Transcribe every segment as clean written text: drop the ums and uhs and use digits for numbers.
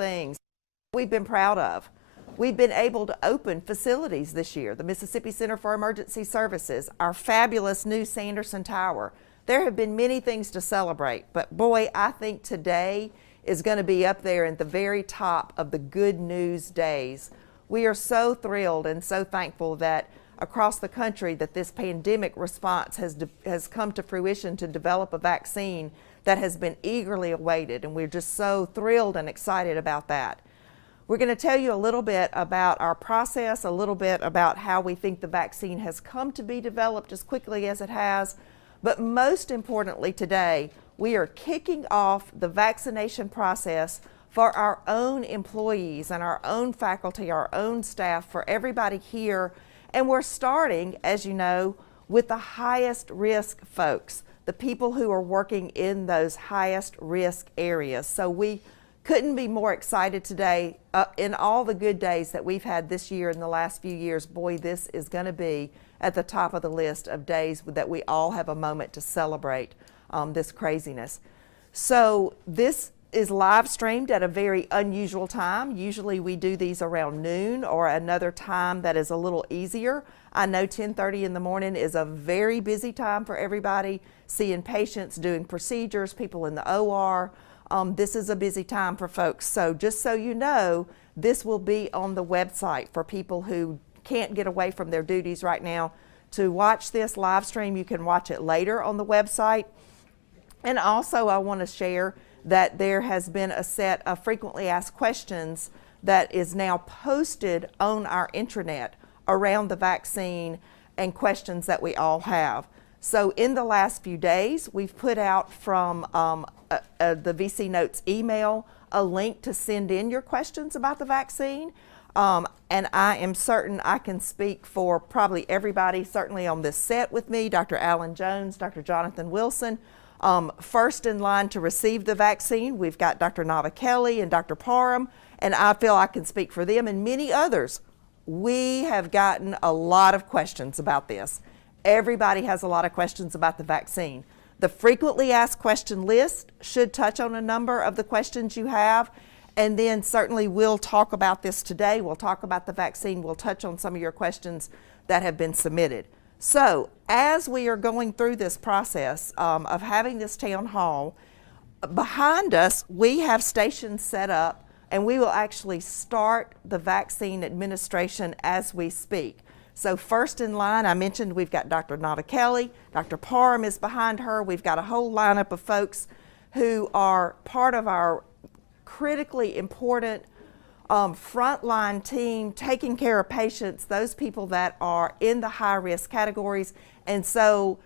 things we've been proud of. We've been able to open facilities this year, the Mississippi Center for Emergency Services, our fabulous new Sanderson Tower. There have been many things to celebrate, but boy, I think today is going to be up there at the very top of the good news days. We are so thrilled and so thankful that across the country that this pandemic response has come to fruition to develop a vaccine that has been eagerly awaited, and we're just so thrilled and excited about that. We're going to tell you a little bit about our process, a little bit about how we think the vaccine has come to be developed as quickly as it has, but most importantly today, we are kicking off the vaccination process for our own employees and our own faculty, our own staff, for everybody here. And we're starting, as you know, with the highest risk folks, the people who are working in those highest risk areas. So we couldn't be more excited today. In all the good days that we've had this year in the last few years, boy, this is going to be at the top of the list of days that we all have a moment to celebrate this craziness. So this is live streamed at a very unusual time. Usually we do these around noon or another time that is a little easier. I know 10:30 in the morning is a very busy time for everybody, seeing patients, doing procedures, people in the OR. This is a busy time for folks. So just so you know, this will be on the website for people who can't get away from their duties right now. To watch this live stream, you can watch it later on the website. And also I want to share that there has been a set of frequently asked questions that is now posted on our intranet around the vaccine and questions that we all have. So in the last few days, we've put out from the VC Notes email a link to send in your questions about the vaccine. And I am certain I can speak for probably everybody, certainly on this set with me, Dr. Alan Jones, Dr. Jonathan Wilson. First in line to receive the vaccine, we've got Dr. Nava Kelly and Dr. Parham, and I feel I can speak for them and many others. We have gotten a lot of questions about this. Everybody has a lot of questions about the vaccine. The frequently asked question list should touch on a number of the questions you have, and then certainly we'll talk about this today. We'll talk about the vaccine. We'll touch on some of your questions that have been submitted. So as we are going through this process of having this town hall, behind us we have stations set up, and we will actually start the vaccine administration as we speak. So first in line, I mentioned we've got Dr. Nava Kelly, Dr. Parham is behind her. We've got a whole lineup of folks who are part of our critically important frontline team taking care of patients, those people that are in the high risk categories. And so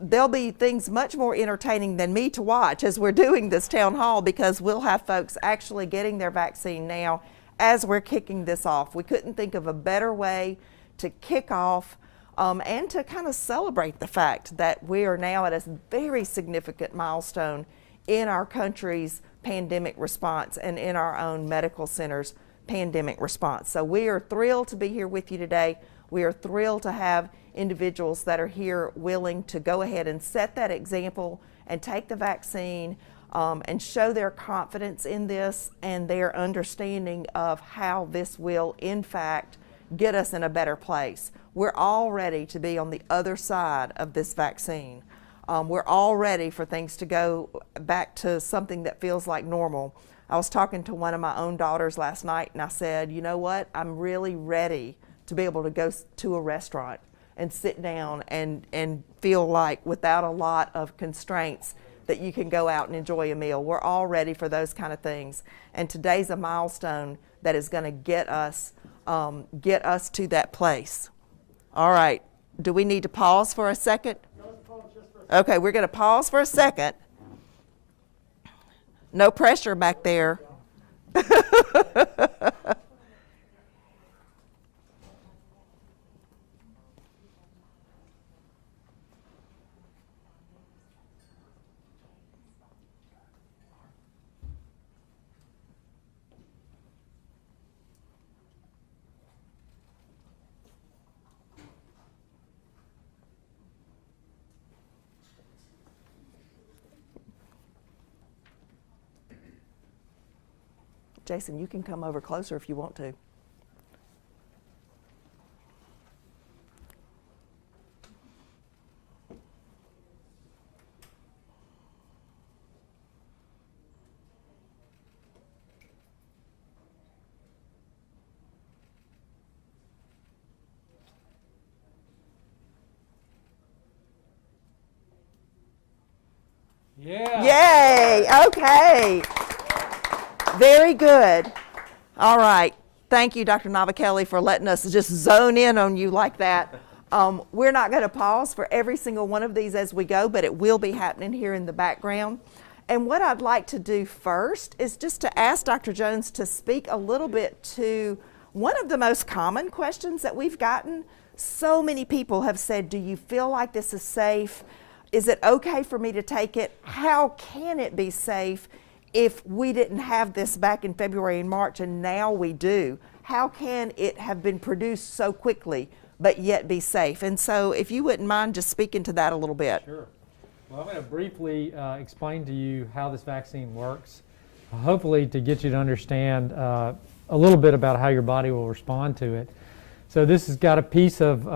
there'll be things much more entertaining than me to watch as we're doing this town hall, because we'll have folks actually getting their vaccine now as we're kicking this off. We couldn't think of a better way to kick off and to kind of celebrate the fact that we are now at a very significant milestone in our country's pandemic response and in our own medical center's pandemic response. So we are thrilled to be here with you today. We are thrilled to have individuals that are here willing to go ahead and set that example and take the vaccine and show their confidence in this and their understanding of how this will in fact get us in a better place. We're all ready to be on the other side of this vaccine. We're all ready for things to go back to something that feels like normal. I was talking to one of my own daughters last night, and I said, you know what, I'm really ready to be able to go to a restaurant and sit down and feel like without a lot of constraints that you can go out and enjoy a meal. We're all ready for those kind of things. And today's a milestone that is going to get us to that place. All right, do we need to pause for a second? Okay, we're going to pause for a second. No pressure back there. Jason, you can come over closer if you want to. Yeah. Yay, okay. Very good. All right. Thank you, Dr. Navakelli, for letting us just zone in on you like that. We're not going to pause for every single one of these as we go, but it will be happening here in the background. And what I'd like to do first is just to ask Dr. Jones to speak a little bit to one of the most common questions that we've gotten. So many people have said, do you feel like this is safe? Is it okay for me to take it? How can it be safe if we didn't have this back in February and March and now we do? How can it have been produced so quickly but yet be safe? And so if you wouldn't mind just speaking to that a little bit. Sure. Well, I'm going to briefly explain to you how this vaccine works, hopefully to get you to understand a little bit about how your body will respond to it. So this has got a piece of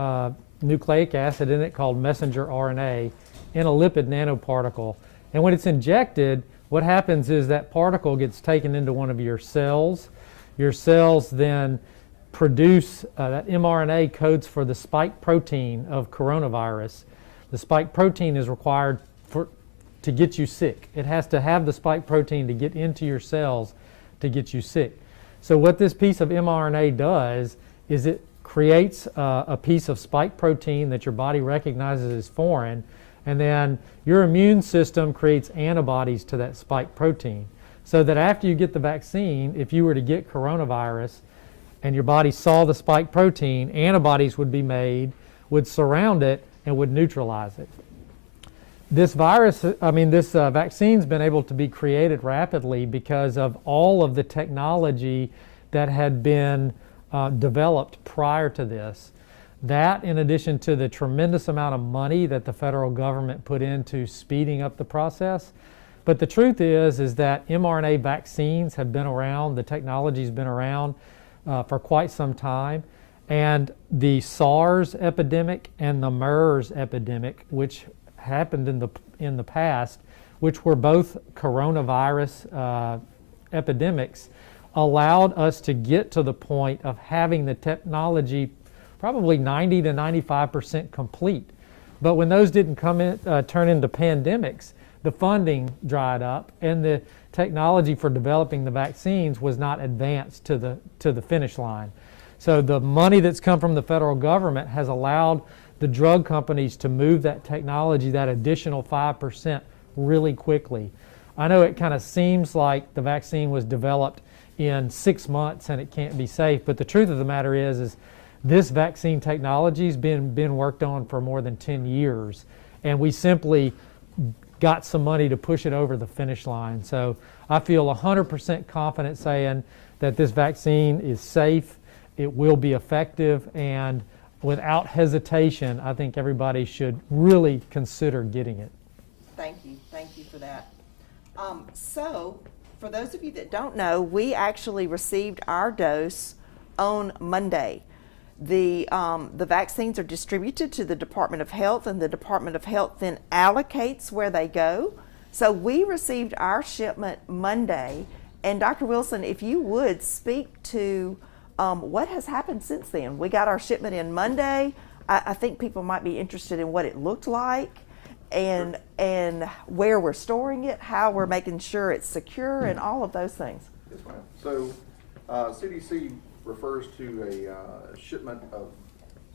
nucleic acid in it called messenger RNA in a lipid nanoparticle. And when it's injected, what happens is that particle gets taken into one of your cells. Your cells then produce, that mRNA codes for the spike protein of coronavirus. The spike protein is required to get you sick. It has to have the spike protein to get into your cells to get you sick. So what this piece of mRNA does is it creates a piece of spike protein that your body recognizes as foreign, and then your immune system creates antibodies to that spike protein. So that after you get the vaccine, if you were to get coronavirus and your body saw the spike protein, antibodies would be made, would surround it, and would neutralize it. This vaccine's been able to be created rapidly because of all of the technology that had been developed prior to this. That, in addition to the tremendous amount of money that the federal government put into speeding up the process. But the truth is that mRNA vaccines have been around, the technology's been around for quite some time. And the SARS epidemic and the MERS epidemic, which happened in the past, which were both coronavirus epidemics, allowed us to get to the point of having the technology probably 90 to 95% complete. But when those didn't turn into pandemics, the funding dried up and the technology for developing the vaccines was not advanced to the finish line. So the money that's come from the federal government has allowed the drug companies to move that technology, that additional 5%, really quickly. I know it kind of seems like the vaccine was developed in 6 months and it can't be safe, but the truth of the matter is this vaccine technology has been worked on for more than 10 years, and we simply got some money to push it over the finish line. So I feel 100% confident saying that this vaccine is safe, it will be effective, and without hesitation, I think everybody should really consider getting it. Thank you for that. So, for those of you that don't know, we actually received our dose on Monday. The vaccines are distributed to the Department of Health, and the Department of Health then allocates where they go. So we received our shipment Monday, and Dr. Wilson, if you would speak to what has happened since then. We got our shipment in Monday. I think people might be interested in what it looked like and where we're storing it, how we're making sure it's secure, and all of those things. Yes, ma'am. So CDC refers to a shipment of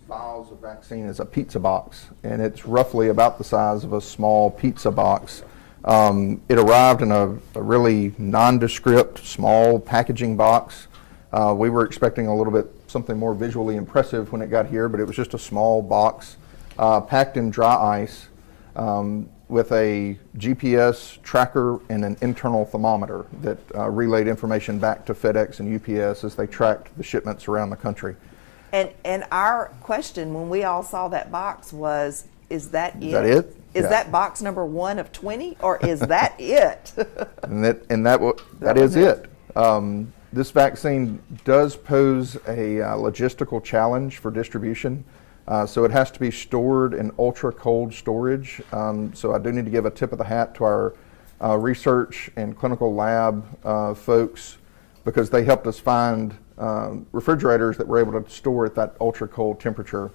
vials of vaccine as a pizza box, and it's roughly about the size of a small pizza box. It arrived in a really nondescript, small packaging box. We were expecting a little bit something more visually impressive when it got here, but it was just a small box packed in dry ice with a GPS tracker and an internal thermometer that relayed information back to FedEx and UPS as they tracked the shipments around the country. And our question when we all saw that box was, is that it? Is that it? Is Yeah. that box number 1 of 20, or is that it? And that is it. This vaccine does pose a logistical challenge for distribution. So it has to be stored in ultra cold storage. So I do need to give a tip of the hat to our research and clinical lab folks, because they helped us find refrigerators that were able to store at that ultra cold temperature.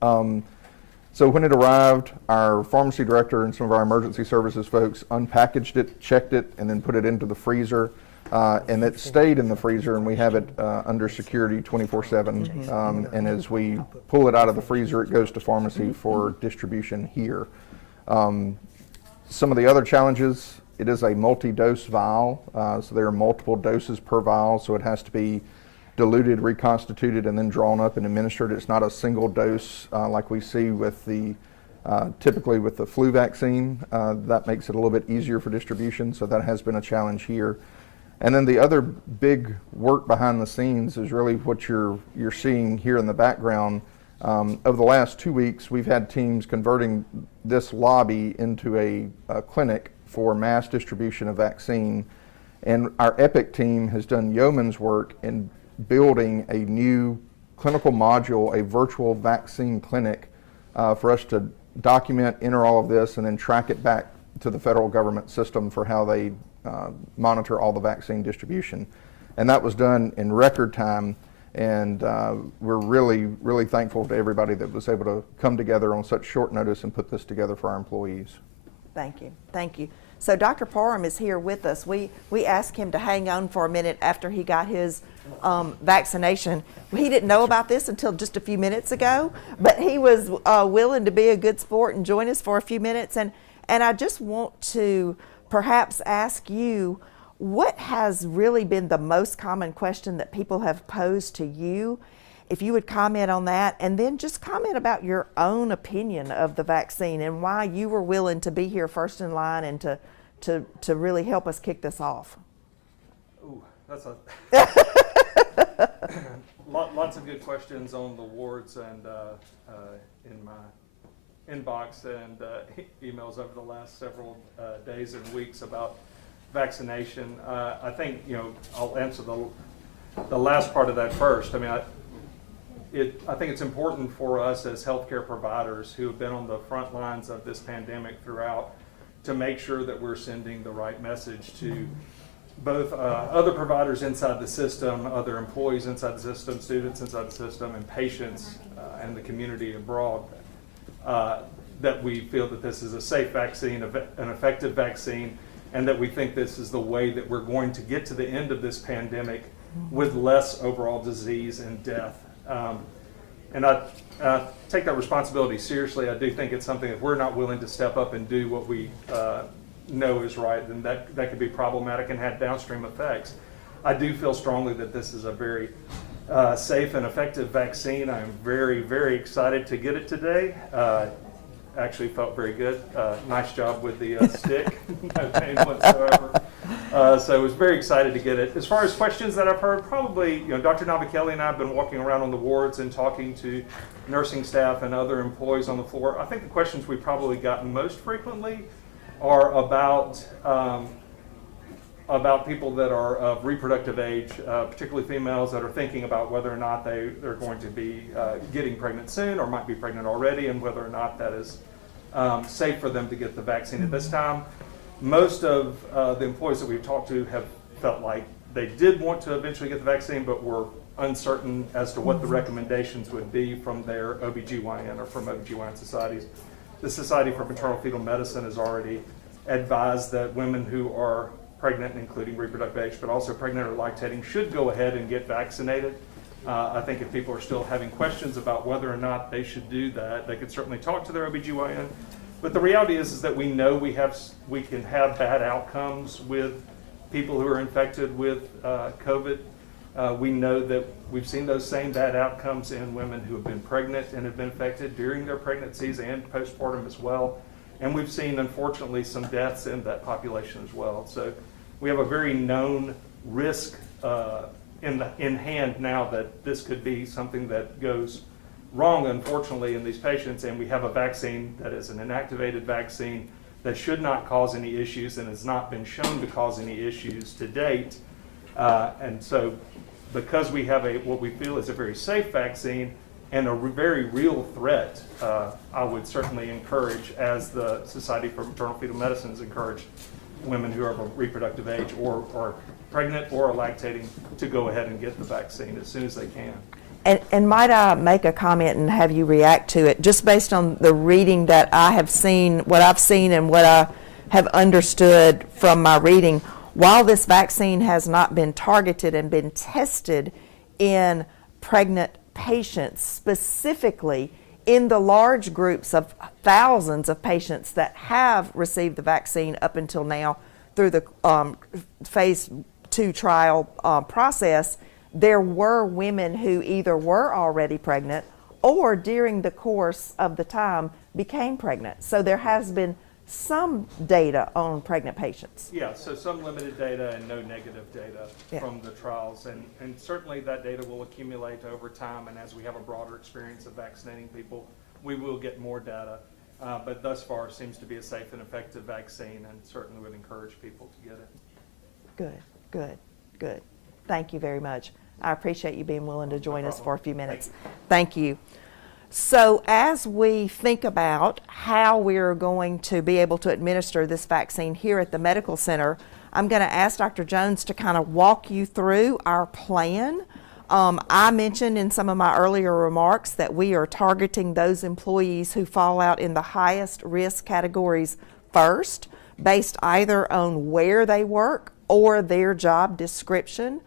So when it arrived, our pharmacy director and some of our emergency services folks unpackaged it, checked it, and then put it into the freezer. And it stayed in the freezer, and we have it under security 24/7. And as we pull it out of the freezer, it goes to pharmacy for distribution here. Some of the other challenges, it is a multi-dose vial, so there are multiple doses per vial, so it has to be diluted, reconstituted, and then drawn up and administered. It's not a single dose like we see with the typically with the flu vaccine. That makes it a little bit easier for distribution, so that has been a challenge here. And then the other big work behind the scenes is really what you're seeing here in the background. Over the last 2 weeks, we've had teams converting this lobby into a clinic for mass distribution of vaccine. And our EPIC team has done yeoman's work in building a new clinical module, a virtual vaccine clinic, for us to document, enter all of this, and then track it back to the federal government system for how they monitor all the vaccine distribution. And that was done in record time, and we're really, really thankful to everybody that was able to come together on such short notice and put this together for our employees. Thank you. Thank you. So Dr. Parham is here with us. We asked him to hang on for a minute after he got his vaccination. He didn't know about this until just a few minutes ago, but he was willing to be a good sport and join us for a few minutes. And I just want to perhaps ask you, what has really been the most common question that people have posed to you? If you would comment on that, and then just comment about your own opinion of the vaccine and why you were willing to be here first in line and to really help us kick this off. Ooh, that's a lots of good questions on the wards and in my inbox and emails over the last several days and weeks about vaccination. I think, I'll answer the last part of that first. I mean, I think it's important for us as healthcare providers who have been on the front lines of this pandemic throughout to make sure that we're sending the right message to both other providers inside the system, other employees inside the system, students inside the system, and patients and the community abroad, that we feel that this is a safe vaccine, an effective vaccine, and that we think this is the way that we're going to get to the end of this pandemic with less overall disease and death. And I take that responsibility seriously. I do think it's something that we're not willing to step up and do what we know is right, then that could be problematic and have downstream effects. I do feel strongly that this is a very safe and effective vaccine. I'm very, very excited to get it today. Actually felt very good. Nice job with the stick, no pain whatsoever. So I was very excited to get it. As far as questions that I've heard, probably, Dr. Navikeli and I have been walking around on the wards and talking to nursing staff and other employees on the floor. I think the questions we've probably gotten most frequently are about people that are of reproductive age, particularly females that are thinking about whether or not they're going to be getting pregnant soon or might be pregnant already, and whether or not that is safe for them to get the vaccine at this time. Most of the employees that we've talked to have felt like they did want to eventually get the vaccine, but were uncertain as to what the recommendations would be from their OBGYN or from OBGYN societies. The Society for Maternal Fetal Medicine has already advised that women who are pregnant, including reproductive age, but also pregnant or lactating, should go ahead and get vaccinated. I think if people are still having questions about whether or not they should do that, they could certainly talk to their OBGYN. But the reality is that we know we can have bad outcomes with people who are infected with COVID. We know that we've seen those same bad outcomes in women who have been pregnant and have been infected during their pregnancies and postpartum as well. And we've seen, unfortunately, some deaths in that population as well. So we have a very known risk in hand now that this could be something that goes wrong, unfortunately, in these patients. And we have a vaccine that is an inactivated vaccine that should not cause any issues and has not been shown to cause any issues to date. And so because we have what we feel is a very safe vaccine and a very real threat, I would certainly encourage, as the Society for Maternal Fetal Medicine has encouraged women who are of a reproductive age or pregnant or are lactating, to go ahead and get the vaccine as soon as they can. And might I make a comment and have you react to it, just based on the reading that I have seen, what I've seen and what I have understood from my reading. While this vaccine has not been targeted and been tested in pregnant patients, specifically in the large groups of thousands of patients that have received the vaccine up until now through the phase 2 trial process, there were women who either were already pregnant or during the course of the time became pregnant. So there has been some data on pregnant patients. Yeah, so some limited data and no negative data from the trials. And certainly that data will accumulate over time, and as we have a broader experience of vaccinating people, we will get more data. But thus far it seems to be a safe and effective vaccine, and certainly would encourage people to get it. Good, good, good. Thank you very much. I appreciate you being willing to join us for a few minutes. Thank you. So as we think about how we're going to be able to administer this vaccine here at the medical center, I'm going to ask Dr. Jones to kind of walk you through our plan. I mentioned in some of my earlier remarks that we are targeting those employees who fall out in the highest risk categories first, based either on where they work or their job description.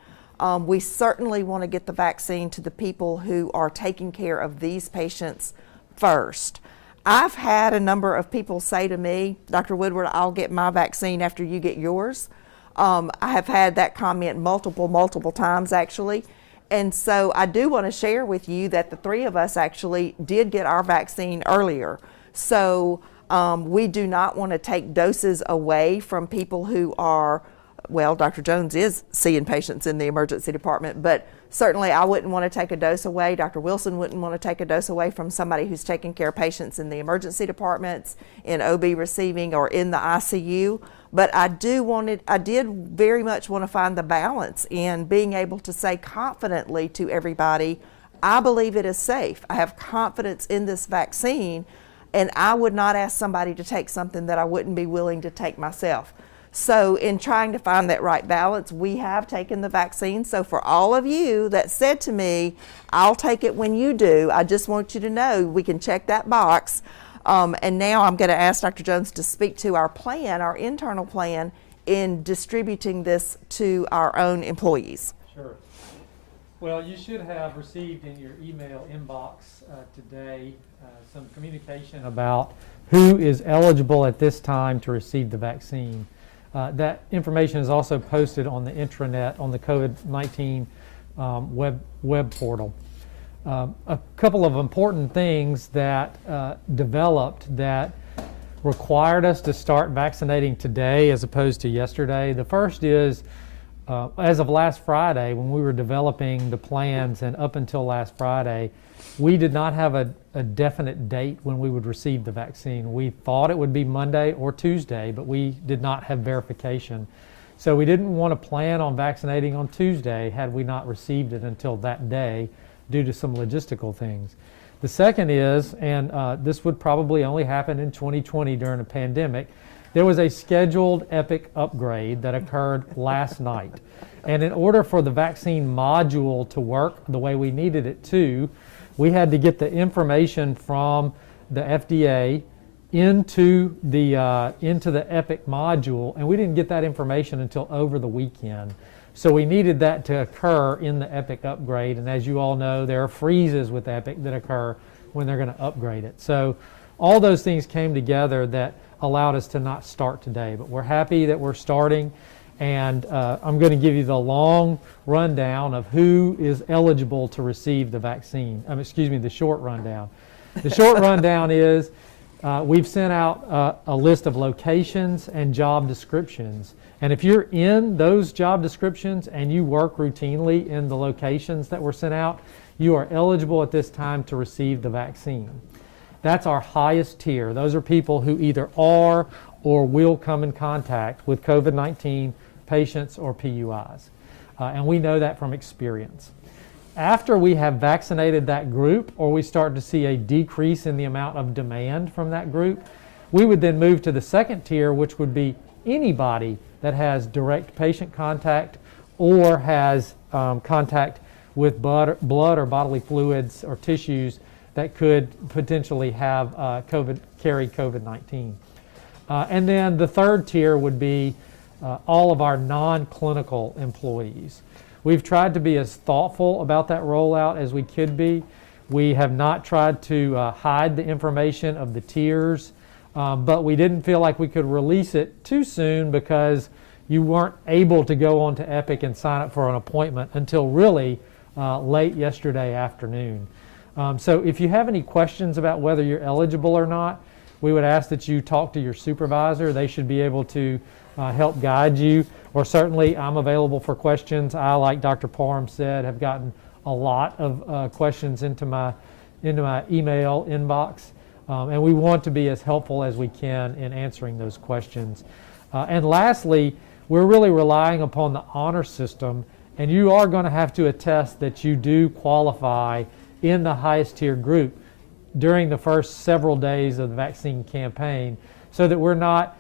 We certainly want to get the vaccine to the people who are taking care of these patients first. I've had a number of people say to me, Dr. Woodward, I'll get my vaccine after you get yours. I have had that comment multiple times actually. And so I do want to share with you that the three of us actually did get our vaccine earlier. So we do not want to take doses away from people who are, well, Dr. Jones is seeing patients in the emergency department, but certainly I wouldn't want to take a dose away. Dr. Wilson wouldn't want to take a dose away from somebody who's taking care of patients in the emergency departments, in OB receiving, or in the ICU. But I did very much want to find the balance in being able to say confidently to everybody, I believe it is safe. I have confidence in this vaccine, and I would not ask somebody to take something that I wouldn't be willing to take myself. So in trying to find that right balance, we have taken the vaccine. So for all of you that said to me, I'll take it when you do, I just want you to know we can check that box. And now I'm going to ask Dr. Jones to speak to our plan, our internal plan, in distributing this to our own employees. Sure. Well, you should have received in your email inbox today some communication about who is eligible at this time to receive the vaccine. That information is also posted on the intranet on the COVID-19 web portal. A couple of important things that developed that required us to start vaccinating today as opposed to yesterday. The first is, as of last Friday, when we were developing the plans, and up until last Friday, we did not have a definite date when we would receive the vaccine. We thought it would be Monday or Tuesday, but we did not have verification. So we didn't want to plan on vaccinating on Tuesday had we not received it until that day due to some logistical things. The second is, and this would probably only happen in 2020 during a pandemic, there was a scheduled EPIC upgrade that occurred last night. And in order for the vaccine module to work the way we needed it to, we had to get the information from the FDA into the EPIC module, and we didn't get that information until over the weekend. So we needed that to occur in the EPIC upgrade, and as you all know, there are freezes with EPIC that occur when they're going to upgrade it. So all those things came together that allowed us to not start today, but we're happy that we're starting. And I'm going to give you the long rundown of who is eligible to receive the vaccine. The short rundown. The short rundown is we've sent out a list of locations and job descriptions. And if you're in those job descriptions and you work routinely in the locations that were sent out, you are eligible at this time to receive the vaccine. That's our highest tier. Those are people who either are or will come in contact with COVID-19 patients or PUIs. and we know that from experience. After we have vaccinated that group, or we start to see a decrease in the amount of demand from that group, we would then move to the second tier, which would be anybody that has direct patient contact or has contact with blood or bodily fluids or tissues that could potentially have carry COVID-19. And then the third tier would be all of our non-clinical employees. We've tried to be as thoughtful about that rollout as we could be. We have not tried to hide the information of the tiers, but we didn't feel like we could release it too soon because you weren't able to go onto Epic and sign up for an appointment until really late yesterday afternoon. So if you have any questions about whether you're eligible or not, we would ask that you talk to your supervisor. They should be able to help guide you, or certainly I'm available for questions. I, like Dr. Parham said, have gotten a lot of questions into my email inbox, and we want to be as helpful as we can in answering those questions. And lastly, we're really relying upon the honor system, and you are going to have to attest that you do qualify in the highest tier group during the first several days of the vaccine campaign, so that we're not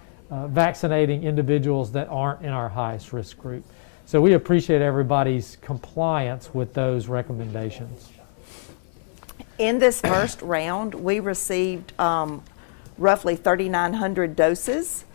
vaccinating individuals that aren't in our highest risk group. So we appreciate everybody's compliance with those recommendations. In this first round, we received roughly 3,900 doses.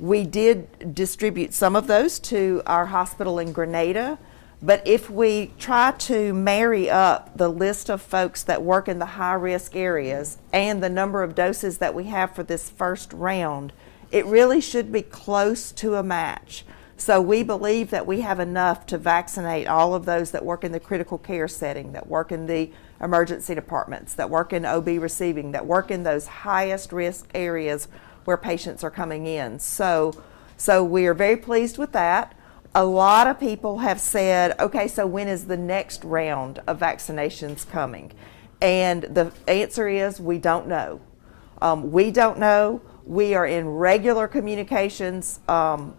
We did distribute some of those to our hospital in Grenada, but if we try to marry up the list of folks that work in the high-risk areas and the number of doses that we have for this first round, it really should be close to a match. So we believe that we have enough to vaccinate all of those that work in the critical care setting, that work in the emergency departments, that work in OB receiving, that work in those highest risk areas where patients are coming in. So we are very pleased with that. A lot of people have said, okay, so when is the next round of vaccinations coming? And the answer is, we don't know. We don't know. We are in regular communications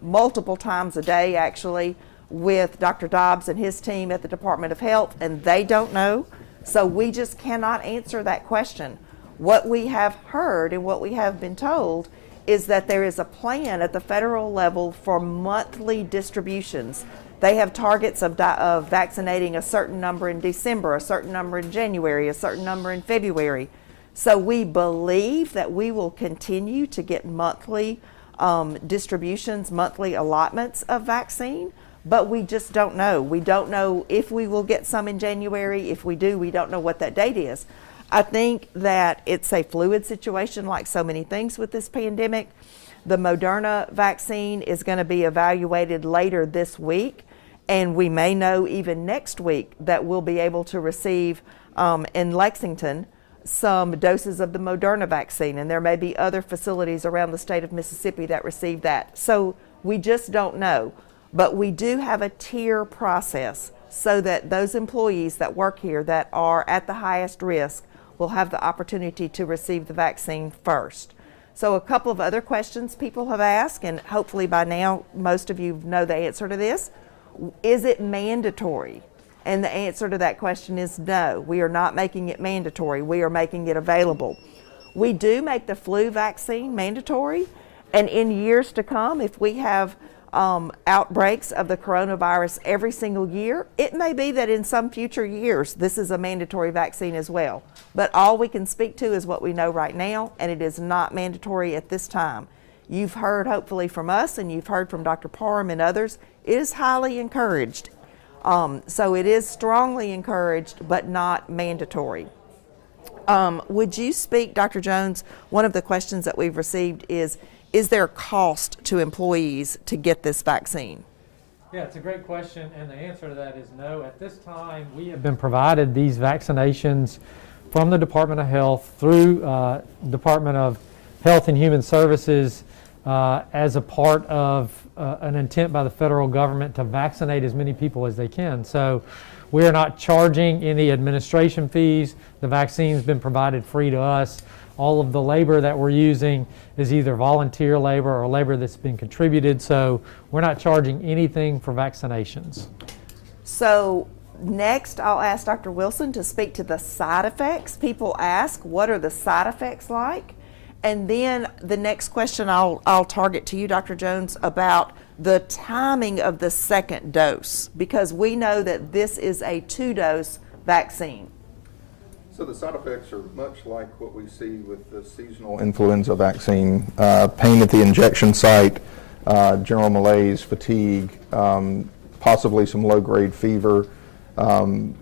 multiple times a day, actually, with Dr. Dobbs and his team at the Department of Health, and they don't know. So we just cannot answer that question. What we have heard and what we have been told is that there is a plan at the federal level for monthly distributions. They have targets of vaccinating a certain number in December, a certain number in January, a certain number in February. So we believe that we will continue to get monthly distributions, monthly allotments of vaccine, but we just don't know. We don't know if we will get some in January. If we do, we don't know what that date is. I think that it's a fluid situation, like so many things with this pandemic. The Moderna vaccine is going to be evaluated later this week, and we may know even next week that we'll be able to receive in Lexington some doses of the Moderna vaccine, and there may be other facilities around the state of Mississippi that receive that. So we just don't know, but we do have a tier process so that those employees that work here that are at the highest risk will have the opportunity to receive the vaccine first. So a couple of other questions people have asked, and hopefully by now most of you know the answer to this. Is it mandatory? And the answer to that question is no. We are not making it mandatory. We are making it available. We do make the flu vaccine mandatory, and in years to come, if we have outbreaks of the coronavirus every single year, it may be that in some future years this is a mandatory vaccine as well. But all we can speak to is what we know right now, and it is not mandatory at this time. You've heard hopefully from us, and you've heard from Dr. Parham and others, it is highly encouraged. So it is strongly encouraged, but not mandatory. Would you speak, Dr. Jones? One of the questions that we've received is there a cost to employees to get this vaccine? Yeah, it's a great question, and the answer to that is no. At this time, we have been provided these vaccinations from the Department of Health through Department of Health and Human Services as a part of an intent by the federal government to vaccinate as many people as they can. So we are not charging any administration fees. The vaccine's been provided free to us. All of the labor that we're using is either volunteer labor or labor that's been contributed, so we're not charging anything for vaccinations. So next, I'll ask Dr. Wilson to speak to the side effects. People ask, what are the side effects like? And then the next question I'll target to you, Dr. Jones, about the timing of the second dose, because we know that this is a 2-dose vaccine. So the side effects are much like what we see with the seasonal influenza vaccine. Pain at the injection site, general malaise, fatigue, possibly some low-grade fever. All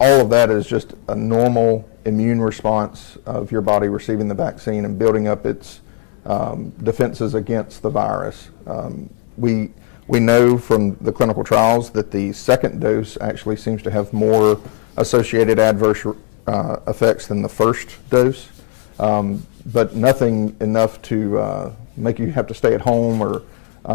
of that is just a normal immune response of your body receiving the vaccine and building up its defenses against the virus. We know from the clinical trials that the second dose actually seems to have more associated adverse effects than the first dose, but nothing enough to make you have to stay at home or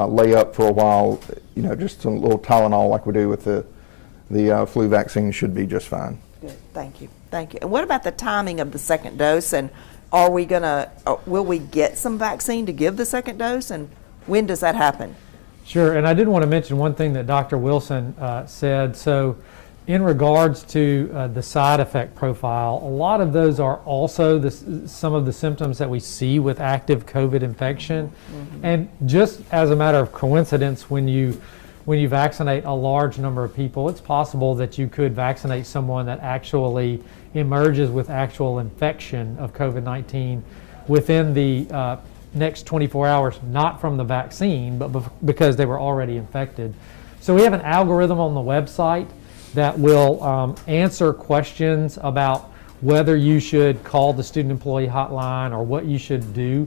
lay up for a while. You know, just some little Tylenol like we do with the flu vaccine should be just fine. Good, thank you, thank you. And what about the timing of the second dose? And are we gonna, will we get some vaccine to give the second dose? And when does that happen? Sure, and I did want to mention one thing that Dr. Wilson said. So in regards to the side effect profile, a lot of those are also some of the symptoms that we see with active COVID infection. Mm-hmm. And just as a matter of coincidence, when you vaccinate a large number of people, it's possible that you could vaccinate someone that actually emerges with actual infection of COVID-19 within the next 24 hours, not from the vaccine, but because they were already infected. So we have an algorithm on the website that will answer questions about whether you should call the student employee hotline or what you should do.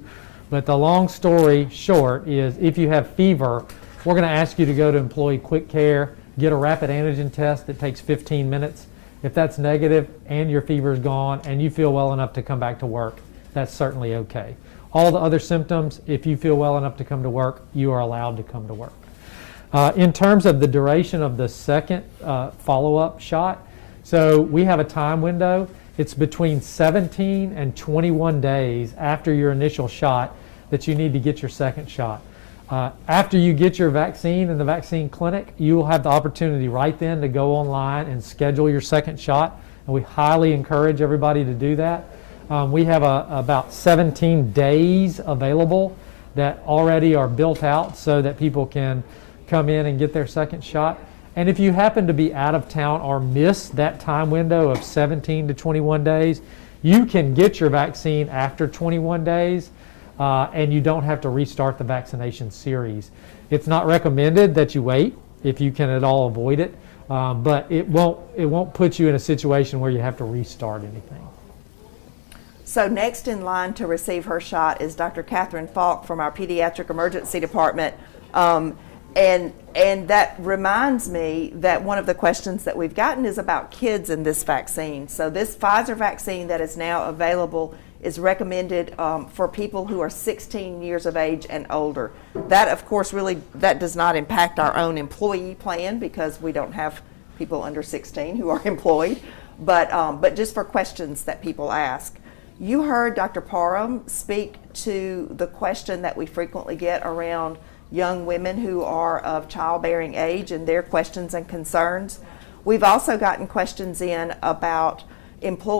But the long story short is, if you have fever, we're going to ask you to go to Employee Quick Care, get a rapid antigen test that takes 15 minutes. If that's negative and your fever is gone and you feel well enough to come back to work, that's certainly okay. All the other symptoms, if you feel well enough to come to work, you are allowed to come to work. In terms of the duration of the second follow-up shot, so we have a time window. It's between 17 and 21 days after your initial shot that you need to get your second shot. After you get your vaccine in the vaccine clinic, you will have the opportunity right then to go online and schedule your second shot, and we highly encourage everybody to do that. We have about 17 days available that already are built out so that people can come in and get their second shot. And if you happen to be out of town or miss that time window of 17 to 21 days, you can get your vaccine after 21 days. And you don't have to restart the vaccination series. It's not recommended that you wait if you can at all avoid it, but it won't put you in a situation where you have to restart anything. So next in line to receive her shot is Dr. Catherine Falk from our Pediatric Emergency Department. And that reminds me that one of the questions that we've gotten is about kids in this vaccine. So this Pfizer vaccine that is now available is recommended for people who are 16 years of age and older. That, of course, that does not impact our own employee plan because we don't have people under 16 who are employed, but just for questions that people ask. You heard Dr. Parham speak to the question that we frequently get around young women who are of childbearing age and their questions and concerns. We've also gotten questions in about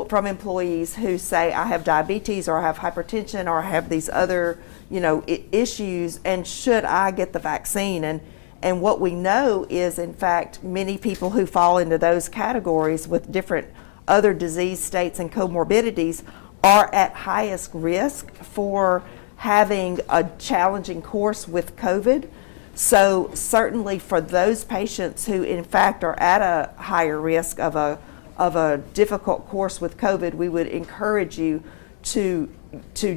from employees who say, I have diabetes or I have hypertension or I have these other issues, and should I get the vaccine? And what we know is, in fact, many people who fall into those categories with different other disease states and comorbidities are at highest risk for having a challenging course with COVID. So certainly for those patients who in fact are at a higher risk of a difficult course with COVID, we would encourage you to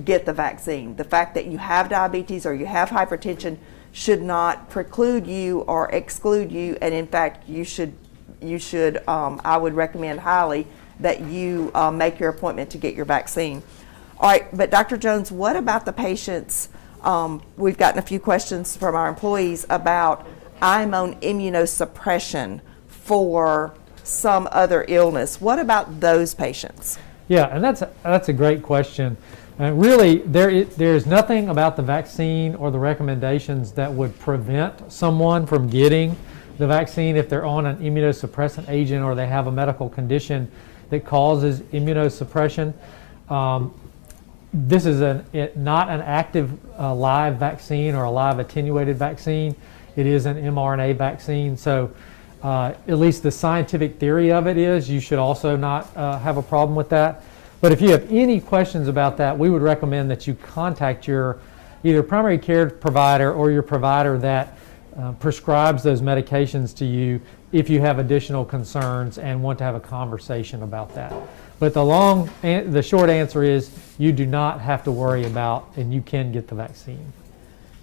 get the vaccine. The fact that you have diabetes or you have hypertension should not preclude you or exclude you, and in fact you should I would recommend highly that you make your appointment to get your vaccine. All right, but Dr. Jones, what about the patients? We've gotten a few questions from our employees about, I'm on immunosuppression for some other illness. What about those patients? Yeah, and that's a great question. And really, there's nothing about the vaccine or the recommendations that would prevent someone from getting the vaccine if they're on an immunosuppressant agent or they have a medical condition that causes immunosuppression. This is not an active live vaccine or a live attenuated vaccine. It is an mRNA vaccine. So at least the scientific theory of it is you should also not have a problem with that. But if you have any questions about that, we would recommend that you contact your either primary care provider or your provider that prescribes those medications to you if you have additional concerns and want to have a conversation about that. But the short answer is you do not have to worry about, and you can get the vaccine.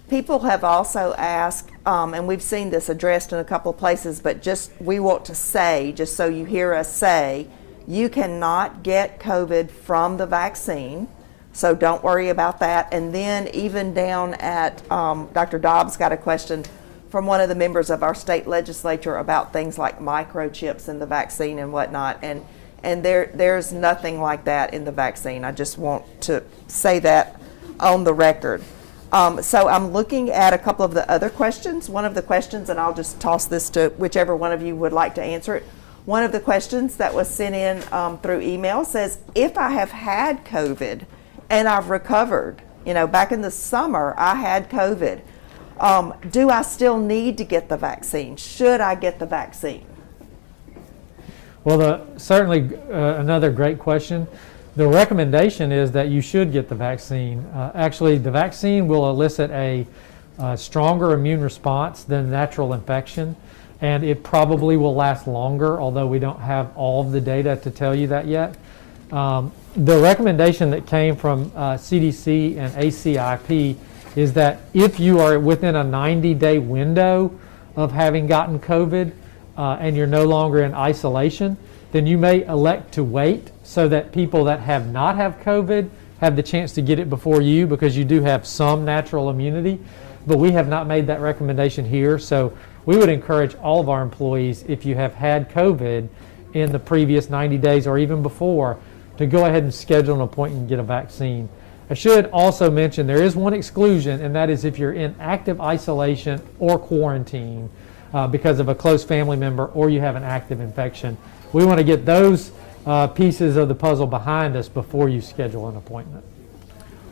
People have also asked, and we've seen this addressed in a couple of places, but we want to say, just so you hear us say, you cannot get COVID from the vaccine, so don't worry about that. And then even down at, Dr. Dobbs got a question from one of the members of our state legislature about things like microchips in the vaccine and whatnot, and there's nothing like that in the vaccine. I just want to say that on the record. So I'm looking at a couple of the other questions. One of the questions, and I'll just toss this to whichever one of you would like to answer it. One of the questions that was sent in through email says, if I have had COVID and I've recovered, back in the summer I had COVID, do I still need to get the vaccine? Should I get the vaccine? Well, certainly another great question. The recommendation is that you should get the vaccine. Actually, the vaccine will elicit a stronger immune response than natural infection, and it probably will last longer, although we don't have all of the data to tell you that yet. The recommendation that came from CDC and ACIP is that if you are within a 90-day window of having gotten COVID and you're no longer in isolation, then you may elect to wait so that people that have not have COVID have the chance to get it before you, because you do have some natural immunity. But we have not made that recommendation here, so we would encourage all of our employees, if you have had COVID in the previous 90 days or even before, to go ahead and schedule an appointment and get a vaccine. I should also mention there is one exclusion, and that is if you're in active isolation or quarantine because of a close family member or you have an active infection. We want to get those pieces of the puzzle behind us before you schedule an appointment.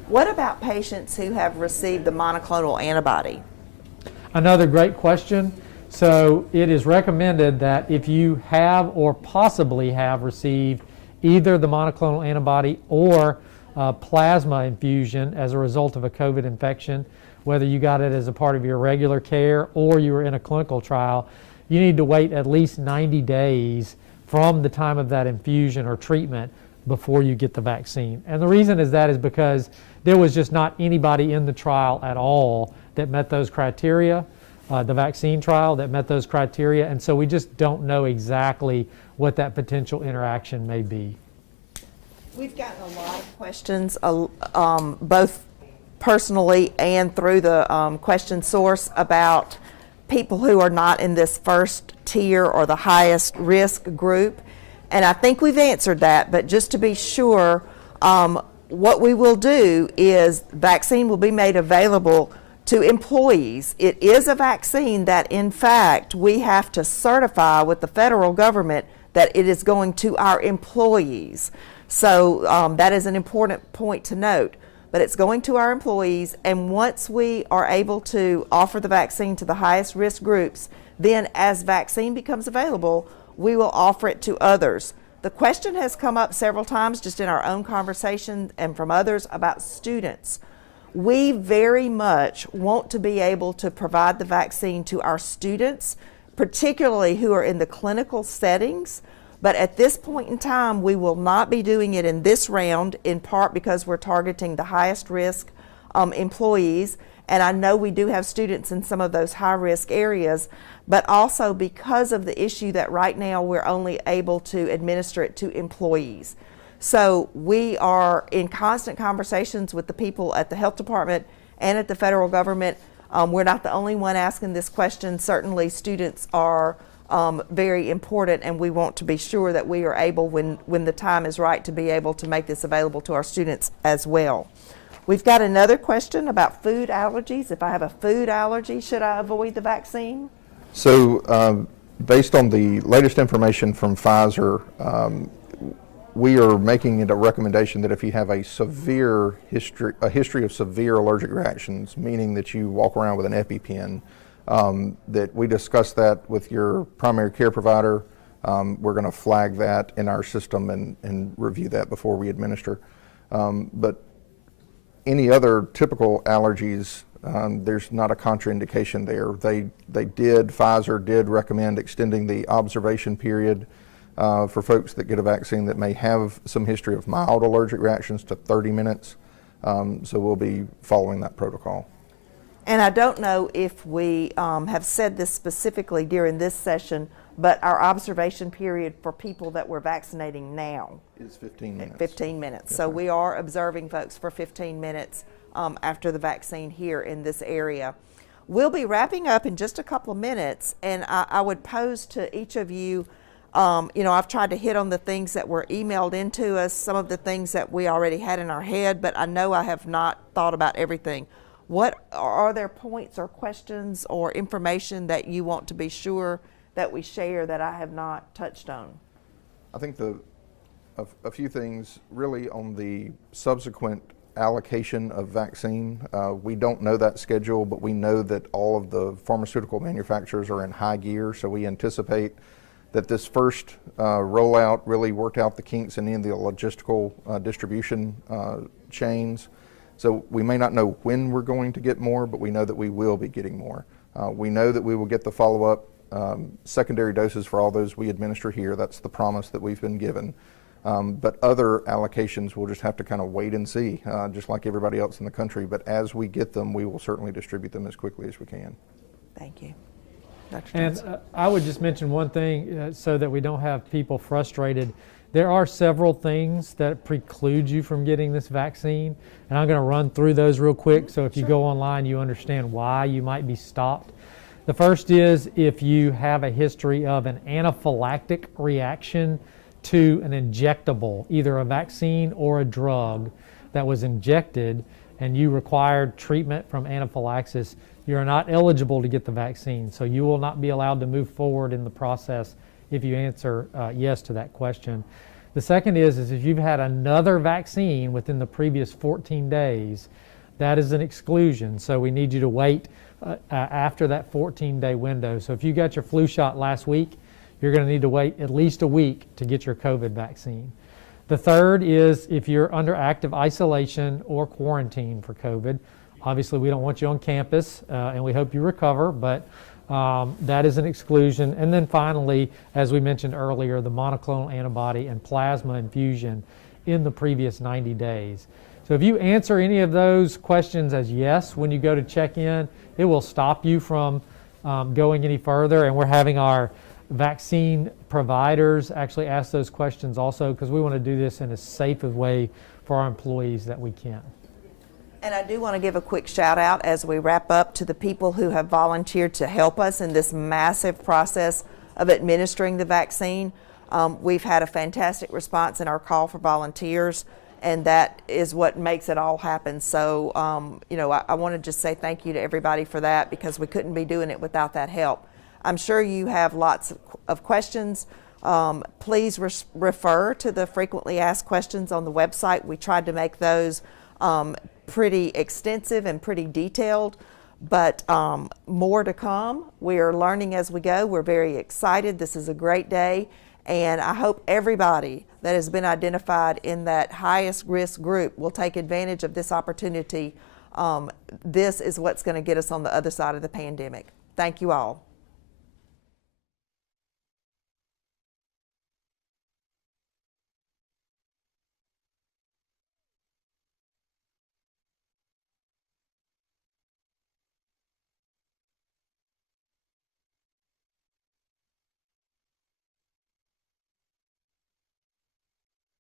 What about patients who have received the monoclonal antibody? Another great question. So it is recommended that if you have or possibly have received either the monoclonal antibody or plasma infusion as a result of a COVID infection, whether you got it as a part of your regular care or you were in a clinical trial, you need to wait at least 90 days from the time of that infusion or treatment before you get the vaccine. And the reason is because there was just not anybody in the trial at all that met those criteria, the vaccine trial that met those criteria, and so we just don't know exactly what that potential interaction may be. We've gotten a lot of questions, both personally and through the question source, about people who are not in this first tier or the highest risk group. And I think we've answered that, but just to be sure, what we will do is vaccine will be made available to employees. It is a vaccine that, in fact, we have to certify with the federal government that it is going to our employees. So that is an important point to note. But it's going to our employees, and once we are able to offer the vaccine to the highest risk groups, then as vaccine becomes available, we will offer it to others. The question has come up several times just in our own conversation and from others about students. We very much want to be able to provide the vaccine to our students, particularly who are in the clinical settings. But at this point in time, we will not be doing it in this round, in part because we're targeting the highest risk employees. And I know we do have students in some of those high risk areas, but also because of the issue that right now we're only able to administer it to employees. So we are in constant conversations with the people at the health department and at the federal government. We're not the only one asking this question. Certainly students are very important, and we want to be sure that we are able, when the time is right, to be able to make this available to our students as well. We've got another question about food allergies. If I have a food allergy, should I avoid the vaccine? So based on the latest information from Pfizer, we are making it a recommendation that if you have a history of severe allergic reactions, meaning that you walk around with an EpiPen, that we discuss that with your primary care provider. We're going to flag that in our system and review that before we administer. But any other typical allergies, there's not a contraindication there. Pfizer did recommend extending the observation period for folks that get a vaccine that may have some history of mild allergic reactions to 30 minutes. So we'll be following that protocol. And I don't know if we have said this specifically during this session, but our observation period for people that we're vaccinating now is 15 minutes. 15 minutes. Yes, so ma'am. we are observing folks for 15 minutes after the vaccine here in this area. We'll be wrapping up in just a couple of minutes, and I would pose to each of you, I've tried to hit on the things that were emailed into us, some of the things that we already had in our head, but I know I have not thought about everything. What are there points or questions or information that you want to be sure that we share that I have not touched on? I think a few things really on the subsequent allocation of vaccine. We don't know that schedule, but we know that all of the pharmaceutical manufacturers are in high gear, so we anticipate that this first rollout really worked out the kinks in the logistical distribution chains. So we may not know when we're going to get more, but we know that we will be getting more. We know that we will get the follow-up secondary doses for all those we administer here. That's the promise that we've been given. But other allocations we'll just have to kind of wait and see, just like everybody else in the country. But as we get them, we will certainly distribute them as quickly as we can. Thank you. Dr. And Chancellor. I would just mention one thing so that we don't have people frustrated. There are several things that preclude you from getting this vaccine, and I'm going to run through those real quick so if you go online you understand why you might be stopped. The first is if you have a history of an anaphylactic reaction to an injectable, either a vaccine or a drug that was injected, and you required treatment from anaphylaxis, you are not eligible to get the vaccine. So you will not be allowed to move forward in the process if you answer yes to that question. The second is if you've had another vaccine within the previous 14 days, that is an exclusion. So we need you to wait after that 14-day window. So if you got your flu shot last week, you're going to need to wait at least a week to get your COVID vaccine. The third is if you're under active isolation or quarantine for COVID. Obviously, we don't want you on campus, and we hope you recover, but that is an exclusion. And then finally, as we mentioned earlier, the monoclonal antibody and plasma infusion in the previous 90 days. So if you answer any of those questions as yes when you go to check in, it will stop you from going any further, and we're having our vaccine providers actually ask those questions also because we want to do this in as safe a way for our employees that we can. And I do want to give a quick shout out as we wrap up to the people who have volunteered to help us in this massive process of administering the vaccine. We've had a fantastic response in our call for volunteers, and that is what makes it all happen. So, I want to just say thank you to everybody for that because we couldn't be doing it without that help. I'm sure you have lots of questions. Please refer to the frequently asked questions on the website. We tried to make those pretty extensive and pretty detailed, but more to come. We are learning as we go. We're very excited. This is a great day, and I hope everybody that has been identified in that highest risk group will take advantage of this opportunity. This is what's going to get us on the other side of the pandemic. Thank you all.